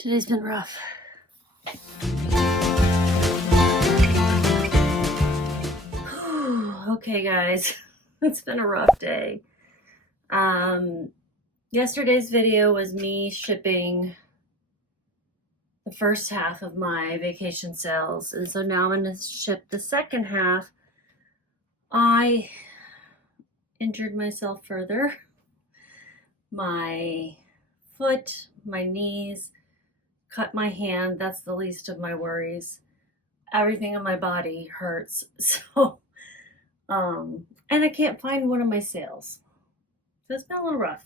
Today's been rough. Okay, guys, it's been a rough day. Yesterday's video was me shipping the first half of my vacation sales, and so now I'm going to ship the second half. I injured myself further. My foot, my knees, cut my hand. That's the least of my worries. Everything in my body hurts. So, and I can't find one of my sales. So it's been a little rough.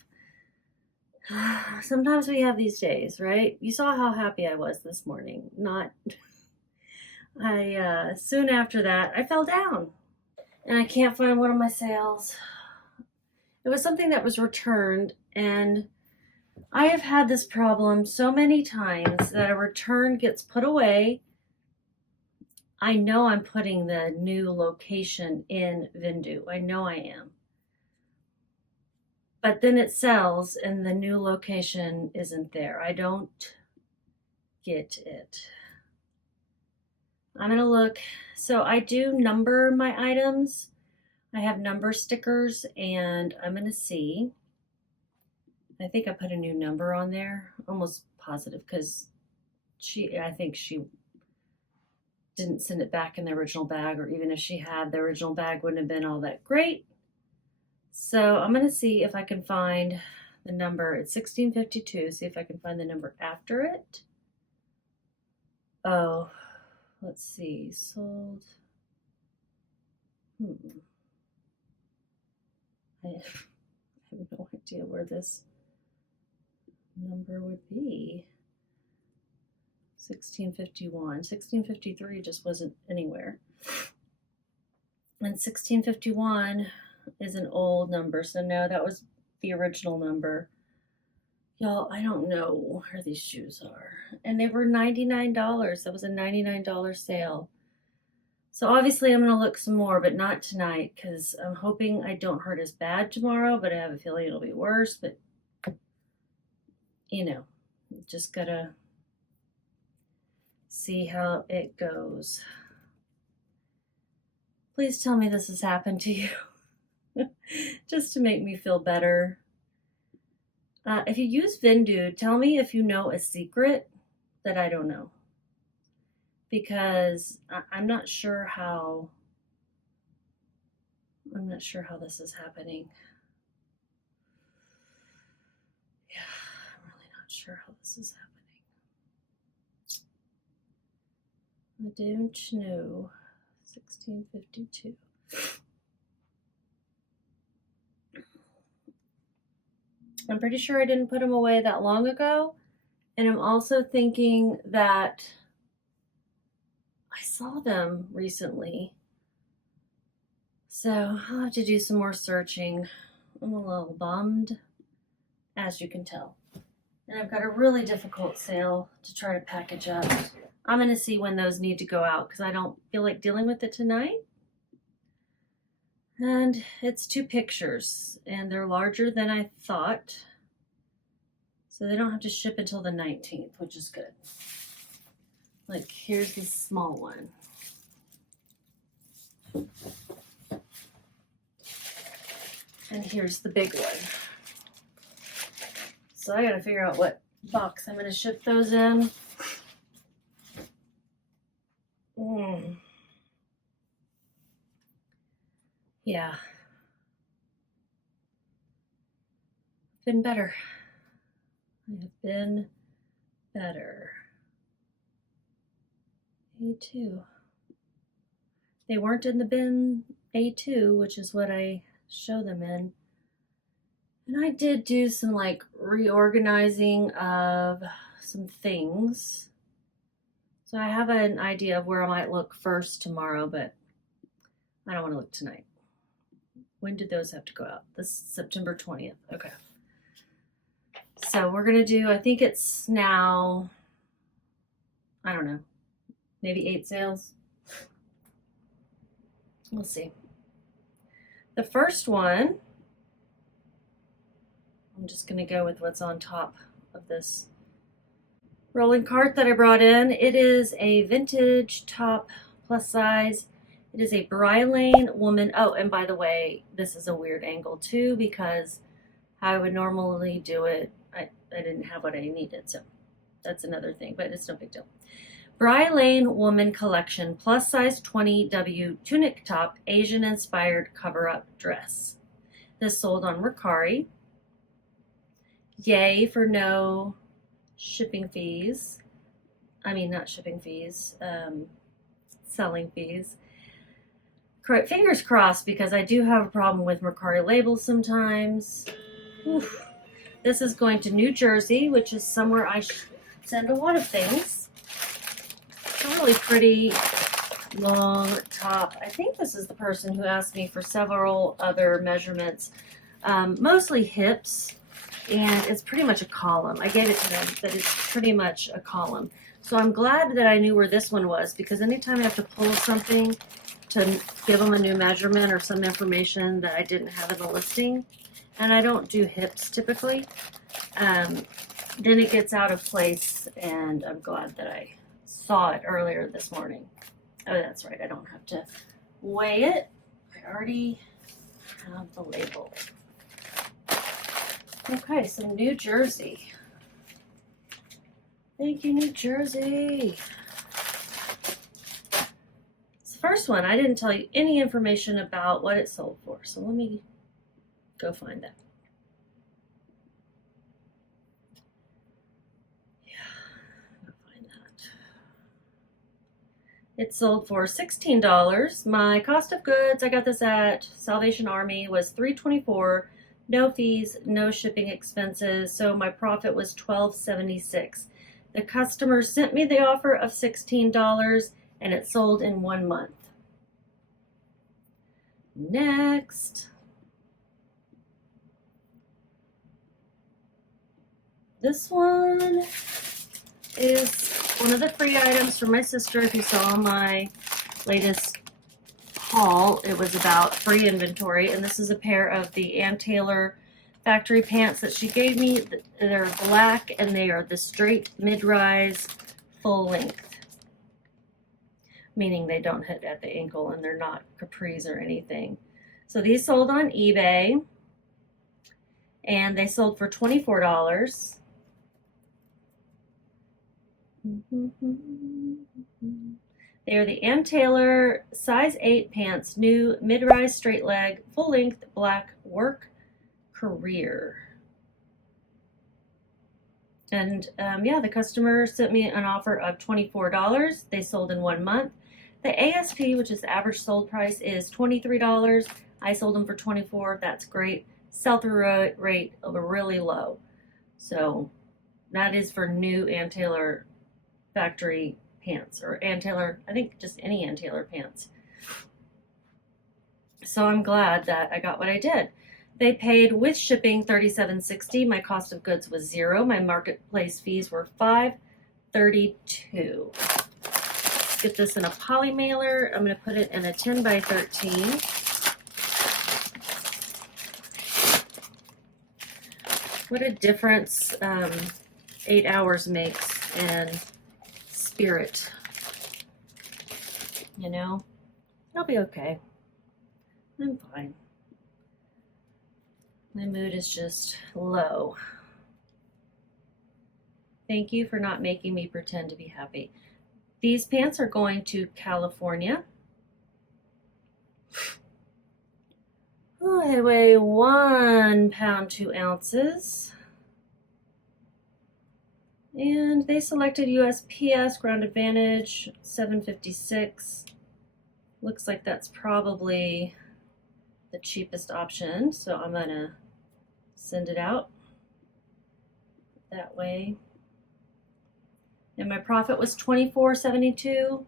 Sometimes we have these days, right? You saw how happy I was this morning. Soon after that, I fell down and I can't find one of my sales. It was something that was returned, and I have had this problem so many times that a return gets put away. I know I'm putting the new location in Vendoo. I know I am. But then it sells and the new location isn't there. I don't get it. I'm going to look. So I do number my items. I have number stickers, and I'm going to see. I think I put a new number on there. Almost positive, because I think she didn't send it back in the original bag, or even if she had, the original bag wouldn't have been all that great. So I'm going to see if I can find the number. It's 1652. See if I can find the number after it. Oh, let's see. Sold. I have no idea where this number would be. 1651. 1653 just wasn't anywhere. And 1651 is an old number, so no, that was the original number. Y'all, I don't know where these shoes are. And they were $99. That was a $99 sale. So obviously I'm going to look some more, but not tonight, because I'm hoping I don't hurt as bad tomorrow, but I have a feeling it'll be worse. But, you know, just got to see how it goes. Please tell me this has happened to you. Just to make me feel better. If you use Vendoo, tell me if you know a secret that I don't know. Because I'm not sure how this is happening. Yeah, I'm really not sure how this is happening. I don't know. 1652. I'm pretty sure I didn't put them away that long ago. And I'm also thinking that I saw them recently. So I'll have to do some more searching. I'm a little bummed, as you can tell. And I've got a really difficult sale to try to package up. I'm going to see when those need to go out, because I don't feel like dealing with it tonight. And it's 2 pictures, and they're larger than I thought. So they don't have to ship until the 19th, which is good. Like, here's the small one. And here's the big one. So I gotta figure out what box I'm gonna ship those in. Yeah. Been better. I have been better. A2. They weren't in the bin A2, which is what I show them in. And I did do some like reorganizing of some things. So I have an idea of where I might look first tomorrow, but I don't want to look tonight. When did those have to go out? This is September 20th. Okay. So we're going to do, I think it's now, I don't know, maybe 8 sales. We'll see. The first one, I'm just going to go with what's on top of this rolling cart that I brought in. It is a vintage top plus size. It is a Brylane woman. Oh, and by the way, this is a weird angle too because how I would normally do it, I didn't have what I needed, so that's another thing, but it's no big deal. Brylane Woman Collection plus size 20W tunic top, Asian inspired cover up dress. This sold on Mercari. Yay for no shipping fees. I mean, not shipping fees, selling fees. Fingers crossed because I do have a problem with Mercari labels sometimes. Oof. This is going to New Jersey, which is somewhere I send a lot of things. It's a really pretty long top. I think this is the person who asked me for several other measurements, mostly hips, and it's pretty much a column. I gave it to them, but it's pretty much a column. So I'm glad that I knew where this one was because anytime I have to pull something to give them a new measurement or some information that I didn't have in the listing, and I don't do hips typically, then it gets out of place, and I'm glad that I saw it earlier this morning. Oh, that's right, I don't have to weigh it. I already have the label. Okay, so New Jersey. Thank you, New Jersey. It's the first one. I didn't tell you any information about what it sold for, so let me go find that. Yeah, I'll find that. It sold for $16. My cost of goods, I got this at Salvation Army, was $3.24. No fees, no shipping expenses, so my profit was $12.76. The customer sent me the offer of $16 and it sold in 1 month. Next. This one is one of the free items from my sister. If you saw my latest haul, it was about free inventory, and this is a pair of the Ann Taylor factory pants that she gave me. They're black and they are the straight mid-rise full length, meaning they don't hit at the ankle and they're not capris or anything. So these sold on eBay and they sold for $24. They are the Ann Taylor size 8 pants, new mid-rise straight leg, full length black work career. And yeah, the customer sent me an offer of $24. They sold in 1 month. The ASP, which is the average sold price, is $23. I sold them for $24. That's great. Sell-through rate of really low. So that is for new Ann Taylor factory pants, or Ann Taylor, I think just any Ann Taylor pants. So I'm glad that I got what I did. They paid with shipping $37.60. My cost of goods was $0. My marketplace fees were $5.32. Get this in a poly mailer. I'm going to put it in a 10 by 13. What a difference 8 hours makes in spirit. You know, I'll be okay. I'm fine. My mood is just low. Thank you for not making me pretend to be happy. These pants are going to California. Oh, they weigh 1 pound 2 ounces. And they selected USPS Ground Advantage 756. Looks like that's probably the cheapest option, so I'm gonna send it out that way. And my profit was $24.72.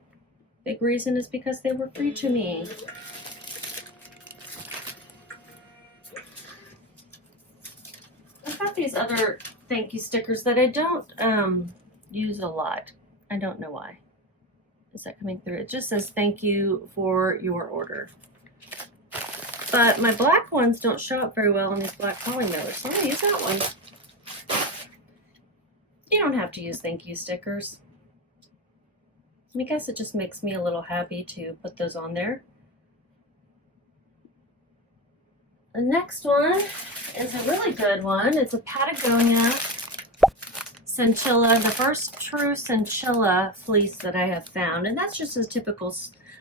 Big reason is because they were free to me. I've got these other thank you stickers that I don't use a lot. I don't know why. Is that coming through? It just says thank you for your order. But my black ones don't show up very well on these black calling mailers, so I'm gonna use that one. You don't have to use thank you stickers. I guess it just makes me a little happy to put those on there. The next one is a really good one. It's a Patagonia Cinchilla, the first true Cinchilla fleece that I have found. And that's just a typical,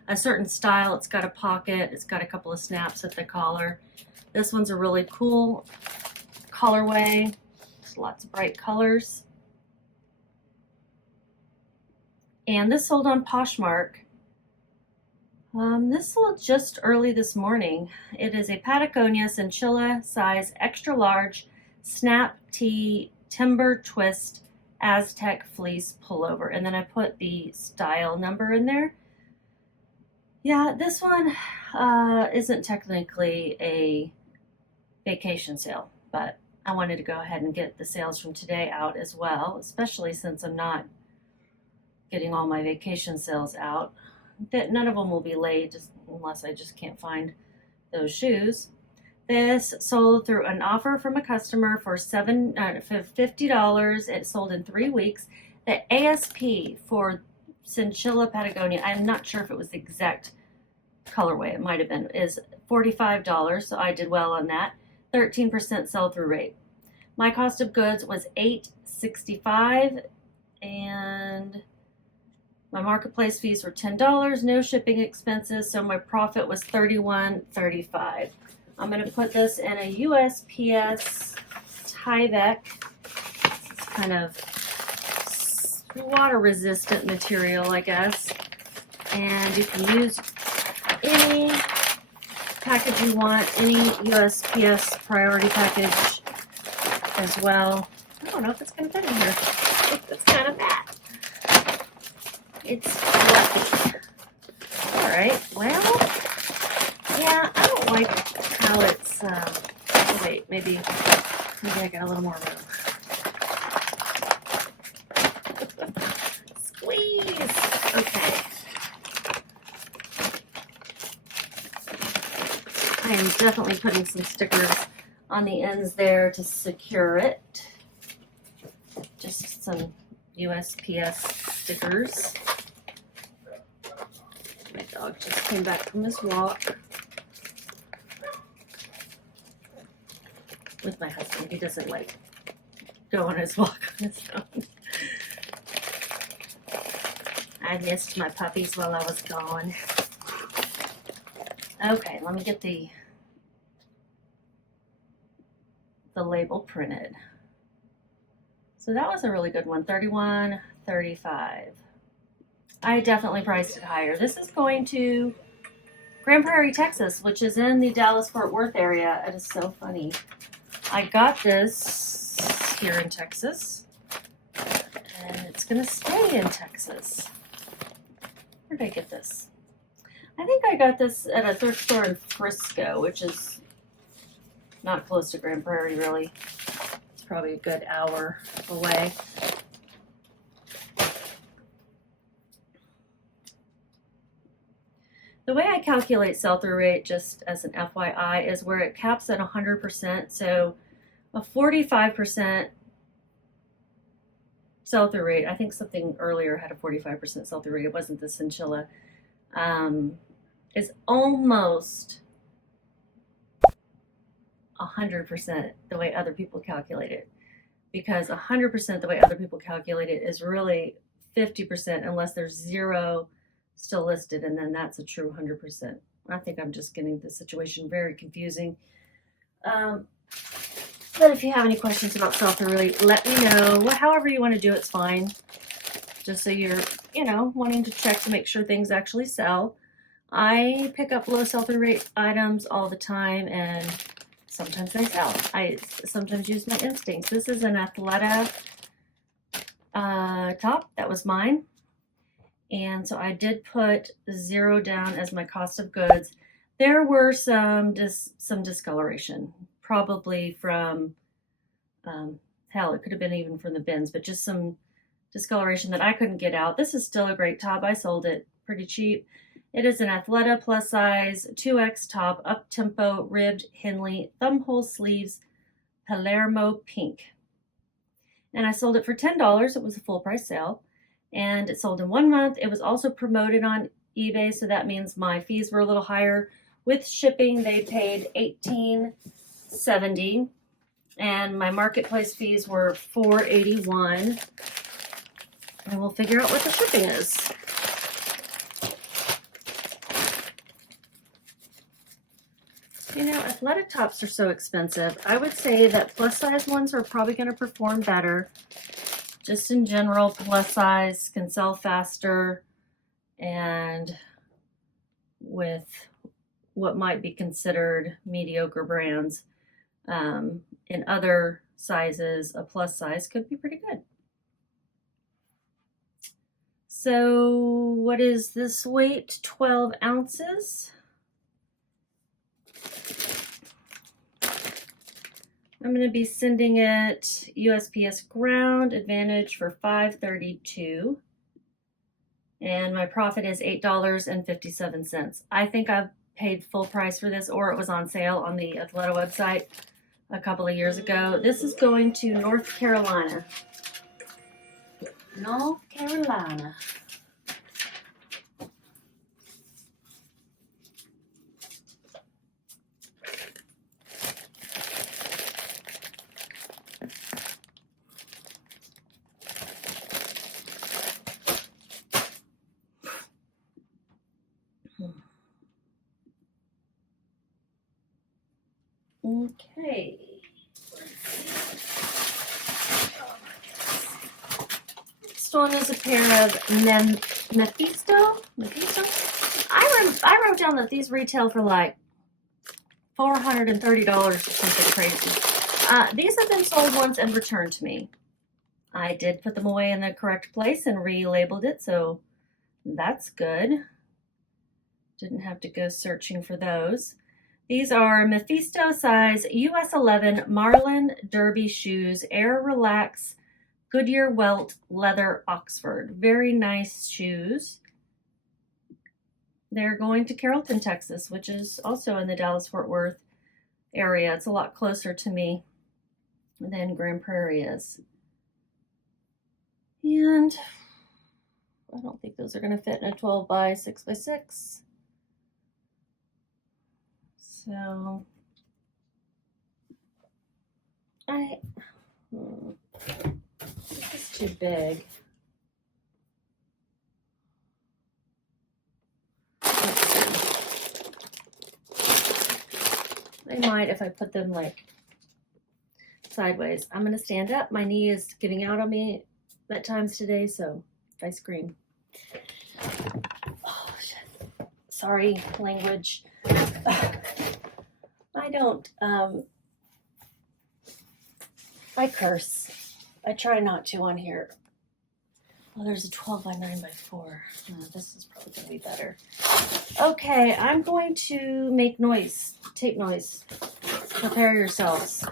a certain style. It's got a pocket. It's got a couple of snaps at the collar. This one's a really cool colorway. There's lots of bright colors. And this sold on Poshmark. This sold just early this morning. It is a Patagonia Cinchilla size extra large snap tee timber twist Aztec fleece pullover. And then I put the style number in there. Yeah, this one isn't technically a vacation sale, but I wanted to go ahead and get the sales from today out as well, especially since I'm not getting all my vacation sales out. That none of them will be late just unless I just can't find those shoes. This sold through an offer from a customer for $50. It sold in 3 weeks. The ASP for Cinchilla Patagonia, I'm not sure if it was the exact colorway, it might have been, is $45, so I did well on that. 13% sell-through rate. My cost of goods was $8.65, and my marketplace fees were $10, no shipping expenses, so my profit was $31.35. I'm going to put this in a USPS Tyvek. It's kind of water resistant material, I guess. And you can use any package you want, any USPS priority package as well. I don't know if it's going to fit in here. It's kind of fat. It's fluffy. All right, well, yeah, I don't like how it's, oh wait, maybe I got a little more room. Squeeze. Okay. I am definitely putting some stickers on the ends there to secure it. Just some USPS stickers. My dog just came back from his walk with my husband. He doesn't like go on his walk on his own. I missed my puppies while I was gone. Okay, let me get the label printed. So that was a really good one, $31.35. I definitely priced it higher. This is going to Grand Prairie, Texas, which is in the Dallas-Fort Worth area. It is so funny. I got this here in Texas, and it's going to stay in Texas. Where did I get this? I think I got this at a thrift store in Frisco, which is not close to Grand Prairie, really. It's probably a good hour away. The way I calculate sell-through rate, just as an FYI, is where it caps at 100%. So a 45% sell-through rate, I think something earlier had a 45% sell-through rate, it wasn't the Cinchilla, is almost 100% the way other people calculate it. Because 100% the way other people calculate it is really 50% unless there's zero still listed, and then that's a true 100%. I think I'm just getting the situation very confusing. But if you have any questions about sell-through rate, let me know. However you want to do it's fine. Just so you're, wanting to check to make sure things actually sell. I pick up low sell-through rate items all the time, and sometimes they sell. I sometimes use my instincts. This is an Athleta top. That was mine. And so I did put 0 down as my cost of goods. There were some discoloration, probably from, hell, it could have been even from the bins, but just some discoloration that I couldn't get out. This is still a great top. I sold it pretty cheap. It is an Athleta plus size 2X top, up-tempo, ribbed Henley, thumbhole sleeves, Palermo pink. and I sold it for $10. It was a full price sale, and it sold in 1 month. It was also promoted on eBay, so that means my fees were a little higher. With shipping, they paid $18.70, and my marketplace fees were $4.81. And we'll figure out what the shipping is. You know, Athleta tops are so expensive. I would say that plus size ones are probably going to perform better. Just in general, plus size can sell faster, and with what might be considered mediocre brands. In other sizes, a plus size could be pretty good. So what is this weight? 12 ounces. I'm going to be sending it USPS ground, advantage for $5.32. And my profit is $8.57. I think I've paid full price for this, or it was on sale on the Athleta website a couple of years ago. This is going to North Carolina. North Carolina. Okay. Next one is a pair of Mephisto. I wrote down that these retail for like $430 or something crazy. These have been sold once and returned to me. I did put them away in the correct place and relabeled it, so that's good. Didn't have to go searching for those. These are Mephisto size US 11 Marlin Derby shoes, Air Relax, Goodyear Welt Leather Oxford. Very nice shoes. They're going to Carrollton, Texas, which is also in the Dallas-Fort Worth area. It's a lot closer to me than Grand Prairie is. And I don't think those are going to fit in a 12 by 6 by 6. So this is too big. I might if I put them like sideways. I'm going to stand up. My knee is giving out on me at times today, so if I scream. Oh, shit. Sorry, language. I don't, I curse. I try not to on here. Well, there's a 12 by 9 by 4. Oh, this is probably going to be better. Okay, I'm going to make noise. Take noise. Prepare yourselves.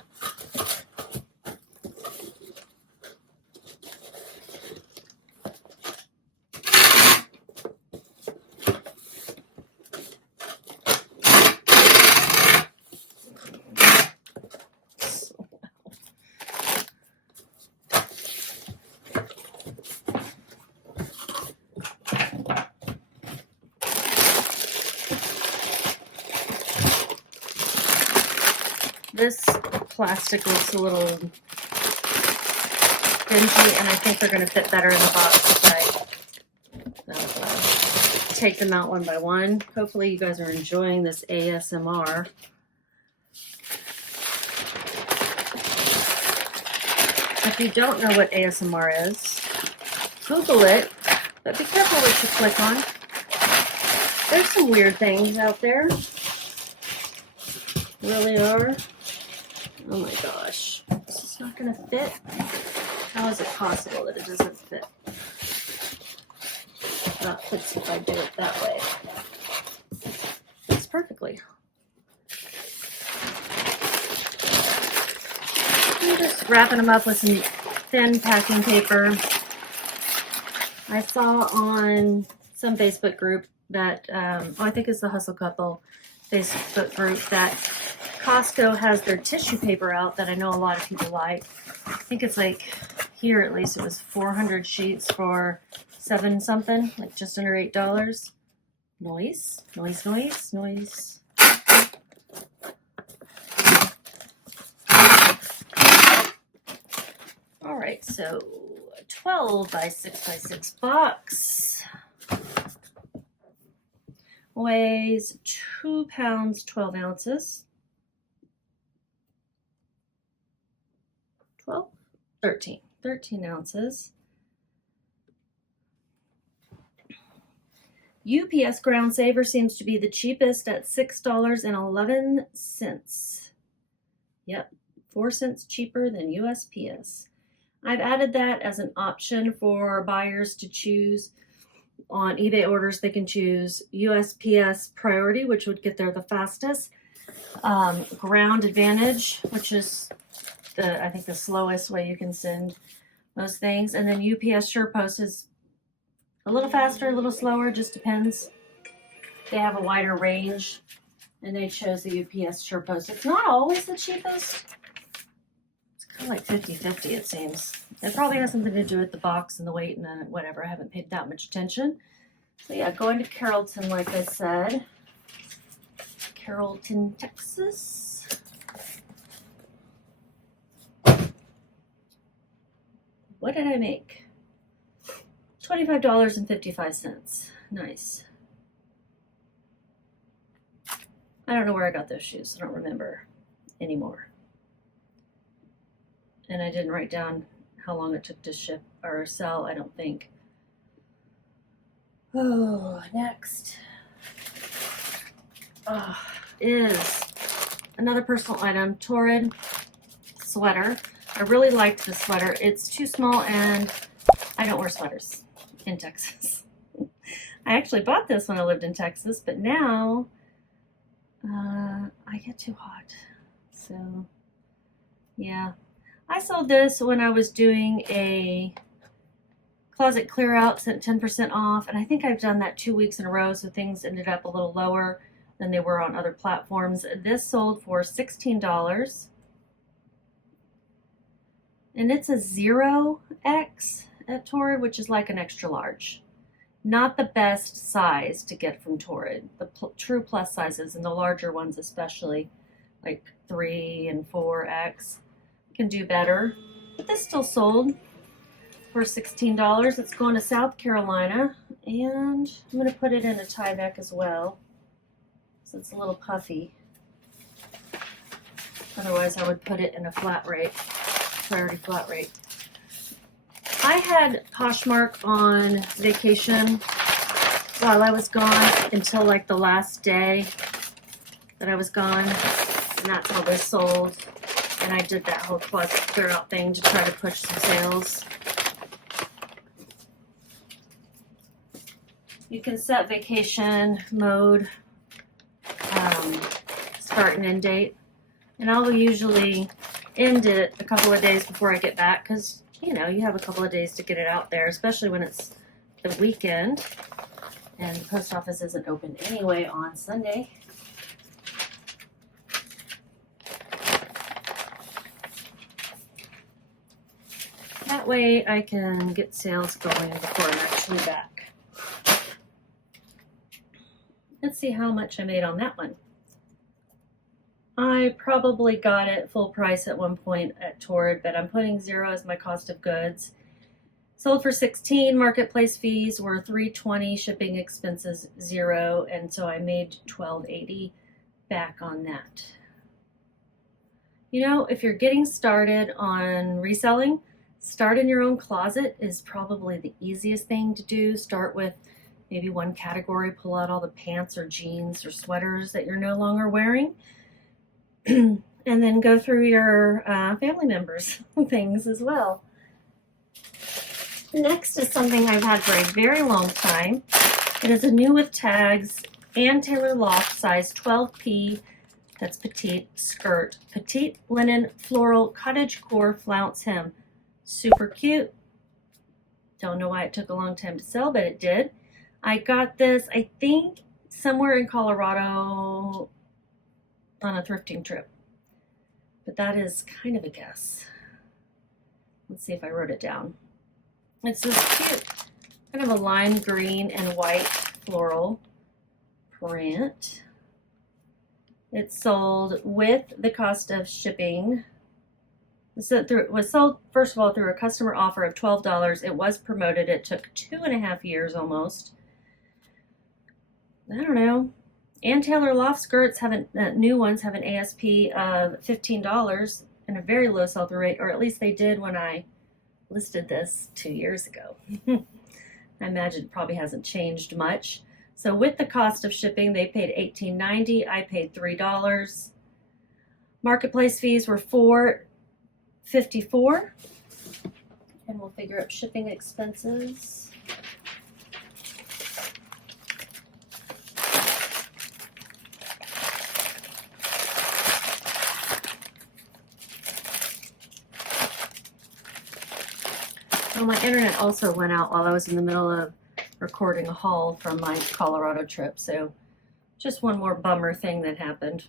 This plastic looks a little dingy, and I think they're going to fit better in the box if I take them out one by one. Hopefully you guys are enjoying this ASMR. If you don't know what ASMR is, Google it, but be careful what you click on. There's some weird things out there. Really are. Oh my gosh. This is not going to fit. How is it possible that it doesn't fit? That fits if I do it that way. Fits perfectly. I'm just wrapping them up with some thin packing paper. I saw on some Facebook group that, I think it's the Hustle Couple Facebook group, that Costco has their tissue paper out that I know a lot of people like. I think it's like here at least it was 400 sheets for $7 something, like just under $8. Noise, noise, noise, noise. All right, so 12 by 6 by 6 box. Weighs 2 pounds, 12 ounces. 12? 13. 13 ounces. UPS Ground Saver seems to be the cheapest at $6.11. Yep, 4 cents cheaper than USPS. I've added that as an option for buyers to choose. On eBay orders, they can choose USPS Priority, which would get there the fastest. Ground Advantage, which is I think the slowest way you can send most things. And then UPS SurePost is a little faster, a little slower, just depends. They have a wider range, and they chose the UPS SurePost. It's not always the cheapest. It's kind of like 50-50, it seems. It probably has something to do with the box and the weight and then whatever. I haven't paid that much attention. So yeah, going to Carrollton, like I said. Carrollton, Texas. What did I make? $25.55. Nice. I don't know where I got those shoes. I don't remember anymore. And I didn't write down how long it took to ship or sell, I don't think. Oh, next is another personal item, Torrid sweater. I really liked the sweater. It's too small and I don't wear sweaters in Texas. I actually bought this when I lived in Texas, but now I get too hot. So yeah, I sold this when I was doing a closet clear out, sent 10% off, and I think I've done that 2 weeks in a row, so things ended up a little lower than they were on other platforms. This sold for $16, and it's a 0X at Torrid, which is like an extra large. Not the best size to get from Torrid. The true plus sizes and the larger ones especially, like 3 and 4X, can do better. But this still sold for $16. It's going to South Carolina, and I'm going to put it in a tie back as well, so it's a little puffy. Otherwise I would put it in a flat rate, priority flat rate. I had Poshmark on vacation while I was gone until like the last day that I was gone, and that's how this sold. And I did that whole closet clear out thing to try to push some sales. You can set vacation mode, start and end date, and I'll usually end it a couple of days before I get back, because you know, you have a couple of days to get it out there, especially when it's the weekend and the post office isn't open anyway on Sunday. That way I can get sales going before I'm actually back. Let's see how much I made on that one. I probably got it full price at one point at Torrid, but I'm putting 0 as my cost of goods. Sold for $16. Marketplace fees were $3.20. Shipping expenses $0, and so I made $12.80 back on that. You know, if you're getting started on reselling, start in your own closet is probably the easiest thing to do. Start with maybe one category, pull out all the pants or jeans or sweaters that you're no longer wearing. And then go through your family members' things as well. Next is something I've had for a very long time. It is a new with tags and Taylor Loft size 12P, that's petite, skirt. Petite linen floral cottage core flounce hem. Super cute. Don't know why it took a long time to sell, but it did. I got this, I think, somewhere in Colorado on a thrifting trip, but that is kind of a guess. Let's see if I wrote it down. It's this cute, kind of a lime green and white floral print. It's sold with the cost of shipping. It was sold, first of all, through a customer offer of $12. It was promoted. It took 2.5 years almost. I don't know. Ann Taylor loft skirts new ones have an ASP of $15 and a very low sell-through rate, or at least they did when I listed this 2 years ago. I imagine it probably hasn't changed much. So with the cost of shipping, they paid $18.90. I paid $3. Marketplace fees were $4.54. And we'll figure out shipping expenses. Well, my internet also went out while I was in the middle of recording a haul from my Colorado trip, so just one more bummer thing that happened.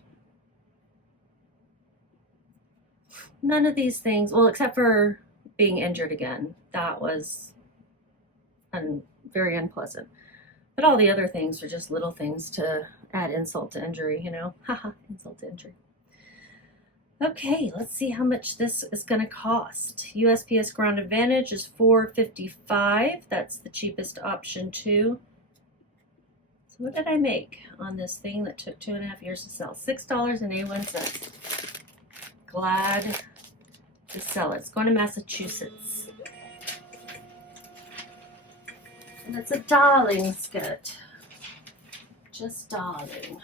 None of these things, well, except for being injured again, that was very unpleasant. But all the other things are just little things to add insult to injury, you know? Haha, insult to injury. Okay, let's see how much this is going to cost. USPS Ground Advantage is $4.55. That's the cheapest option too. So what did I make on this thing that took 2.5 years to sell? $6.81. Glad to sell it. It's going to Massachusetts. And it's a darling skirt. Just darling.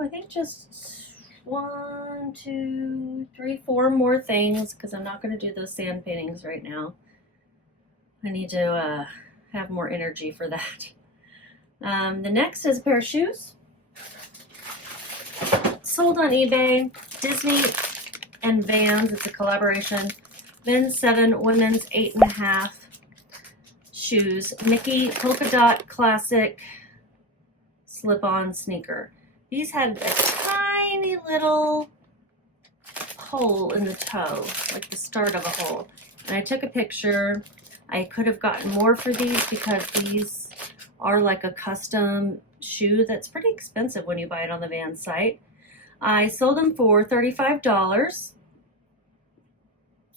I think just 1, 2, 3, 4 more things, because I'm not going to do those sand paintings right now. I need to have more energy for that. The next is a pair of shoes. Sold on eBay. Disney and Vans. It's a collaboration. Men's 7, women's 8.5 shoes. Mickey Polka Dot Classic slip-on sneaker. These had a tiny little hole in the toe, like the start of a hole. And I took a picture. I could have gotten more for these because these are like a custom shoe that's pretty expensive when you buy it on the Vans site. I sold them for $35,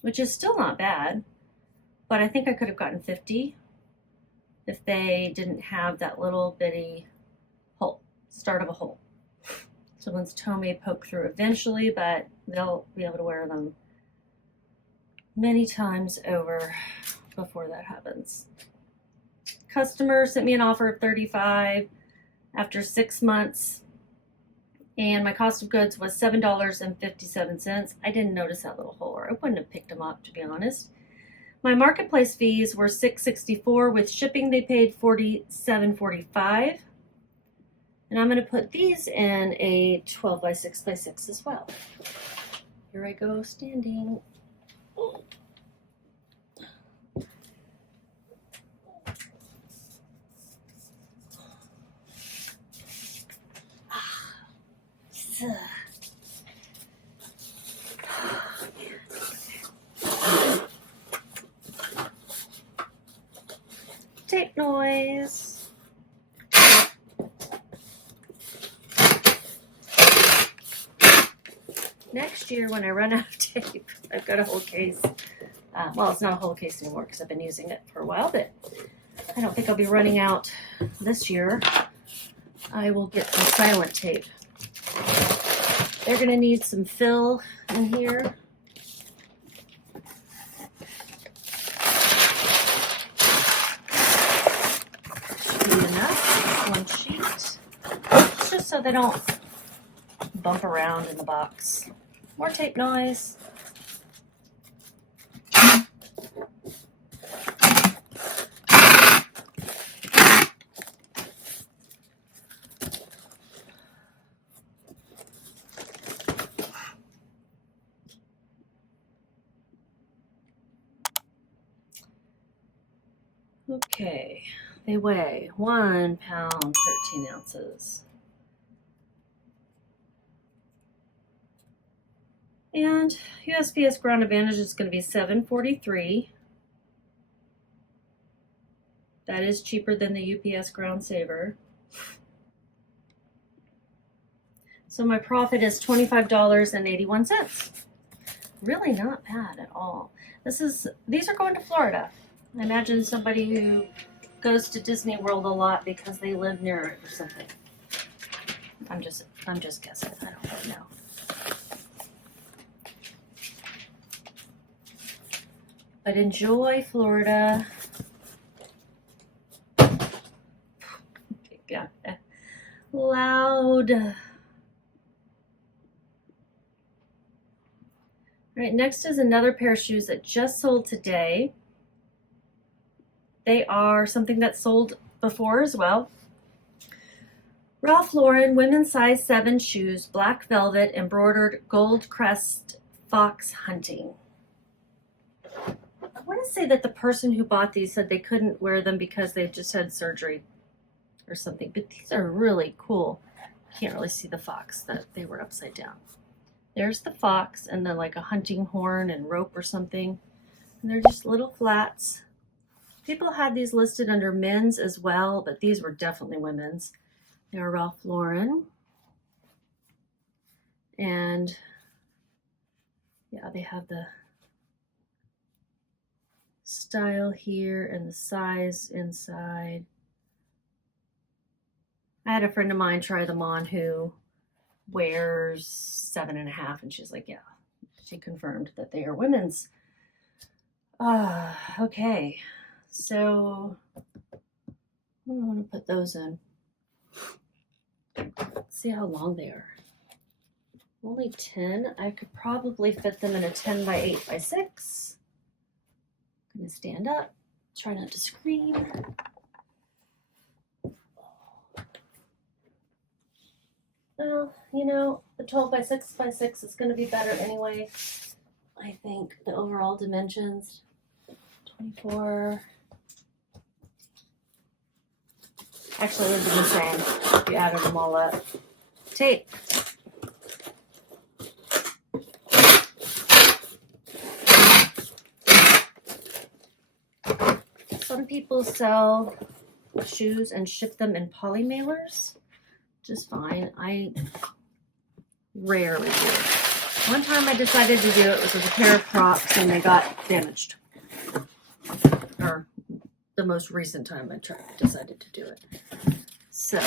which is still not bad, but I think I could have gotten $50 if they didn't have that little bitty hole, start of a hole. Someone's toe may poke through eventually, but they'll be able to wear them many times over before that happens. Customer sent me an offer of $35 after 6 months, and my cost of goods was $7.57. I didn't notice that little hole, or I wouldn't have picked them up, to be honest. My marketplace fees were $6.64. With shipping, they paid $47.45. And I'm going to put these in a 12 by 6 by 6 as well. Here I go, standing. Oh. Tape noise. Next year, when I run out of tape, I've got a whole case. Well, it's not a whole case anymore because I've been using it for a while, but I don't think I'll be running out this year. I will get some silent tape. They're going to need some fill in here. Should be enough. One sheet. Just so they don't bump around in the box. More tape noise. Okay, they weigh 1 pound, 13 ounces. And USPS Ground Advantage is going to be $7.43. That is cheaper than the UPS Ground Saver. So my profit is $25.81. Really not bad at all. These are going to Florida. I imagine somebody who goes to Disney World a lot because they live near it or something. I'm just guessing. I don't really know. But enjoy Florida. Yeah, loud. All right, next is another pair of shoes that just sold today. They are something that sold before as well. Ralph Lauren women's size 7 shoes, black velvet, embroidered gold crest fox hunting. I want to say that the person who bought these said they couldn't wear them because they just had surgery or something, but these are really cool. Can't really see the fox, that they were upside down. There's the fox and then like a hunting horn and rope or something. And they're just little flats. People had these listed under men's as well, but these were definitely women's. They are Ralph Lauren. And yeah, they have the style here and the size inside. I had a friend of mine try them on who wears 7.5, and she's like, yeah, she confirmed that they are women's. Okay, so I'm going to put those in. Let's see how long they are. Only 10. I could probably fit them in a 10 by 8 by 6. I'm going to stand up, try not to scream. Well, you know, the 12 by 6 by 6 is going to be better anyway. I think the overall dimensions, 24. Actually, it would be the same if you added them all up. Tape. Some people sell shoes and ship them in poly mailers, which is fine. I rarely do it. One time I decided to do it was with a pair of Crocs and they got damaged. Or the most recent time I decided to do it. So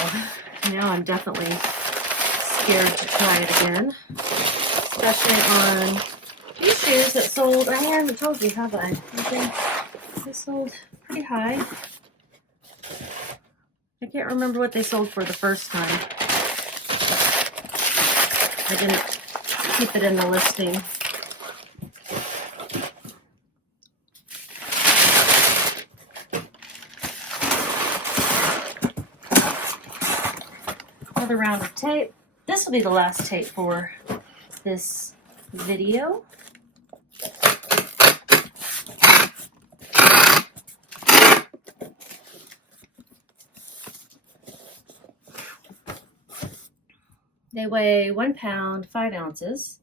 now I'm definitely scared to try it again. Especially on these shoes that sold, I haven't told you, have I? I think they sold pretty high. I can't remember what they sold for the first time. I didn't keep it in the listing. Another round of tape. This will be the last tape for this video. They weigh 1 pound, 5 ounces.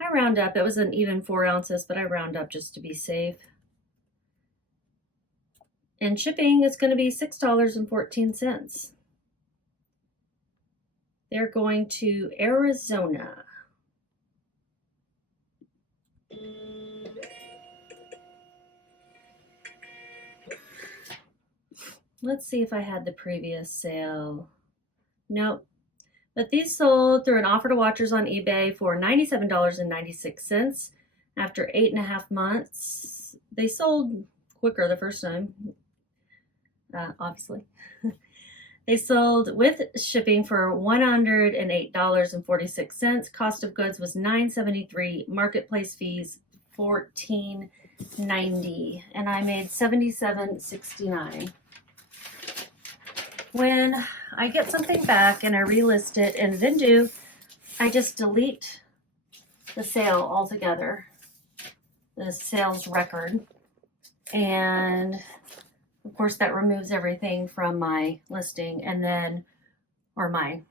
I round up. It was an even 4 ounces, but I round up just to be safe. And shipping is going to be $6.14. They're going to Arizona. Let's see if I had the previous sale. Nope. But these sold through an offer to watchers on eBay for $97.96 after 8.5 months. They sold quicker the first time, obviously. They sold with shipping for $108.46. Cost of goods was $9.73. Marketplace fees $14.90, and I made $77.69. When I get something back and I relist it in Vendoo, I just delete the sale altogether, the sales record, and course, that removes everything from my listing and then, or my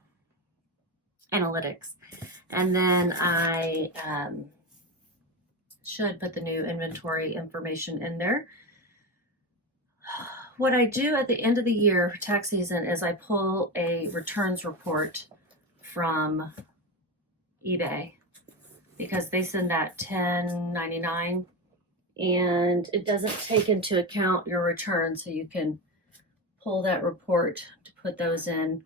analytics. And then I should put the new inventory information in there. What I do at the end of the year for tax season is I pull a returns report from eBay because they send that $10.99 and it doesn't take into account your return, so you can pull that report to put those in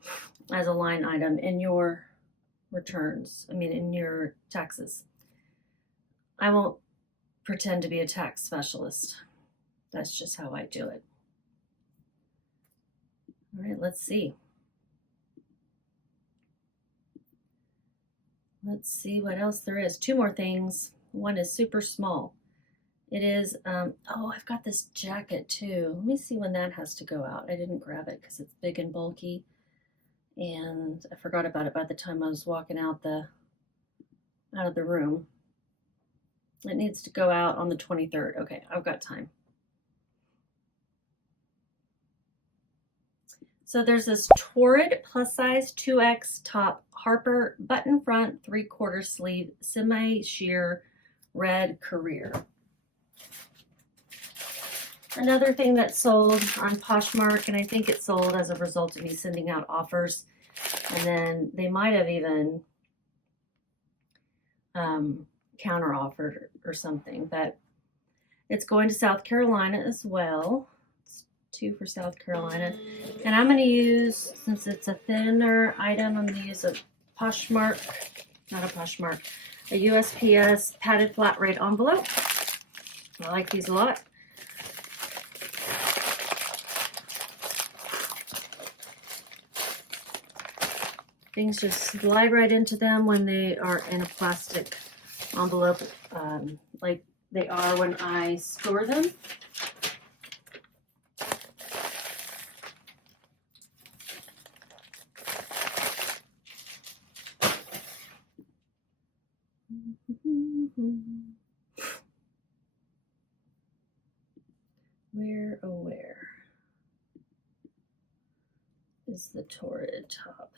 as a line item in your returns, in your taxes. I won't pretend to be a tax specialist. That's just how I do it. All right, let's see. Let's see what else there is. Two more things. One is super small. It is, oh, I've got this jacket too. Let me see when that has to go out. I didn't grab it because it's big and bulky. And I forgot about it by the time I was walking out of the room. It needs to go out on the 23rd. Okay, I've got time. So there's this Torrid plus size 2X top Harper button front 3/4 sleeve semi-sheer red career. Another thing that sold on Poshmark, and I think it sold as a result of me sending out offers, and then they might have even counter offered or something, but it's going to South Carolina as well. It's 2 for South Carolina. And I'm going to use, since it's a thinner item, I'm going to use a Poshmark, not a Poshmark, a USPS padded flat rate envelope. I like these a lot. Things just slide right into them when they are in a plastic envelope, like they are when I store them. Where is the Torrid top?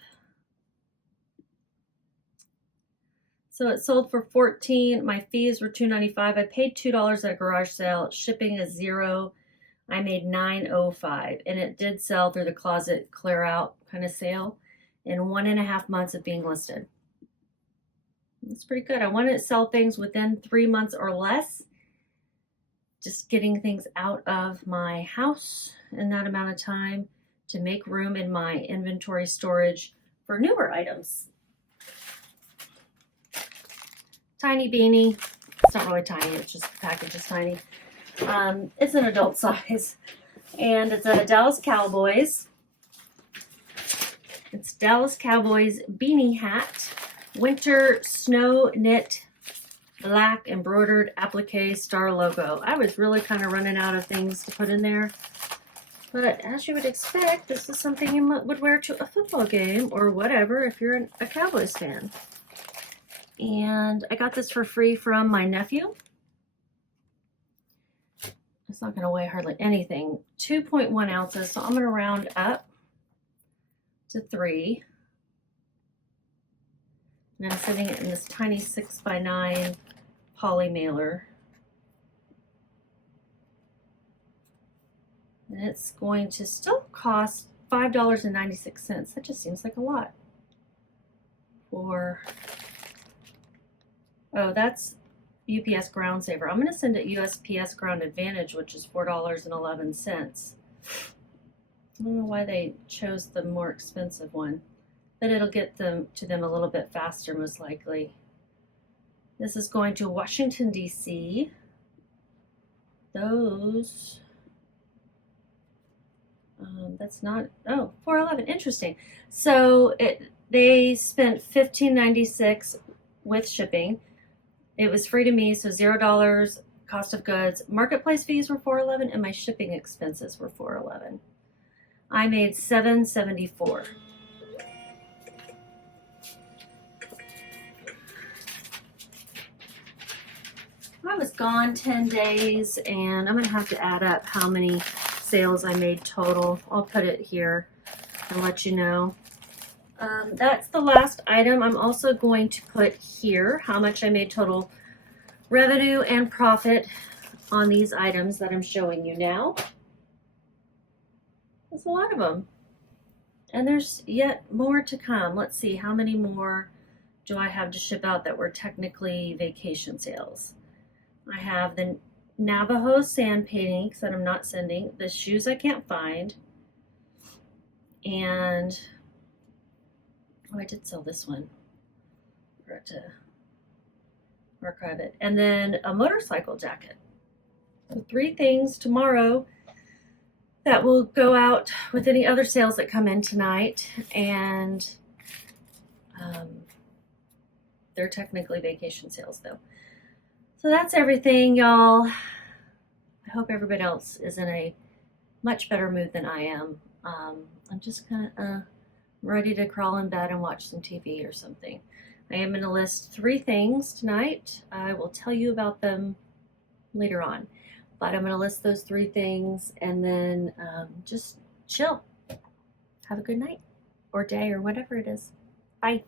So it sold for $14. My fees were $2.95. I paid $2 at a garage sale. Shipping is $0. I made $9.05, and it did sell through the closet clear out kind of sale in 1.5 months of being listed. It's pretty good. I wanted to sell things within 3 months or less. Just getting things out of my house in that amount of time to make room in my inventory storage for newer items. Tiny beanie. It's not really tiny, it's just the package is tiny. It's an adult size. And it's a Dallas Cowboys. It's Dallas Cowboys beanie hat. Winter snow knit black embroidered applique star logo. I was really kind of running out of things to put in there. But as you would expect, this is something you would wear to a football game or whatever if you're a Cowboys fan. And I got this for free from my nephew. It's not going to weigh hardly anything. 2.1 ounces, so I'm going to round up to 3. And I'm sitting it in this tiny 6x9 poly mailer. And it's going to still cost $5.96. That just seems like a lot. For, oh, that's UPS Ground Saver. I'm going to send it USPS Ground Advantage, which is $4.11. I don't know why they chose the more expensive one, but it'll get them to them a little bit faster, most likely. This is going to Washington, D.C. Those, that's not, oh, $4.11, interesting. So they spent $15.96 with shipping. It was free to me, so $0 cost of goods. Marketplace fees were $4.11, and my shipping expenses were $4.11. I made $7.74. I was gone 10 days, and I'm going to have to add up how many sales I made total. I'll put it here and let you know. That's the last item. I'm also going to put here how much I made total revenue and profit on these items that I'm showing you now. There's a lot of them. And there's yet more to come. Let's see, how many more do I have to ship out that were technically vacation sales? I have the Navajo sand paintings that I'm not sending, the shoes I can't find, and oh, I did sell this one. Forgot to archive it. And then a motorcycle jacket. So 3 things tomorrow that will go out with any other sales that come in tonight, and they're technically vacation sales though. So that's everything, y'all. I hope everybody else is in a much better mood than I am. I'm just kind of ready to crawl in bed and watch some TV or something. I am going to list 3 things tonight. I will tell you about them later on. But I'm going to list those 3 things and then just chill. Have a good night or day or whatever it is. Bye.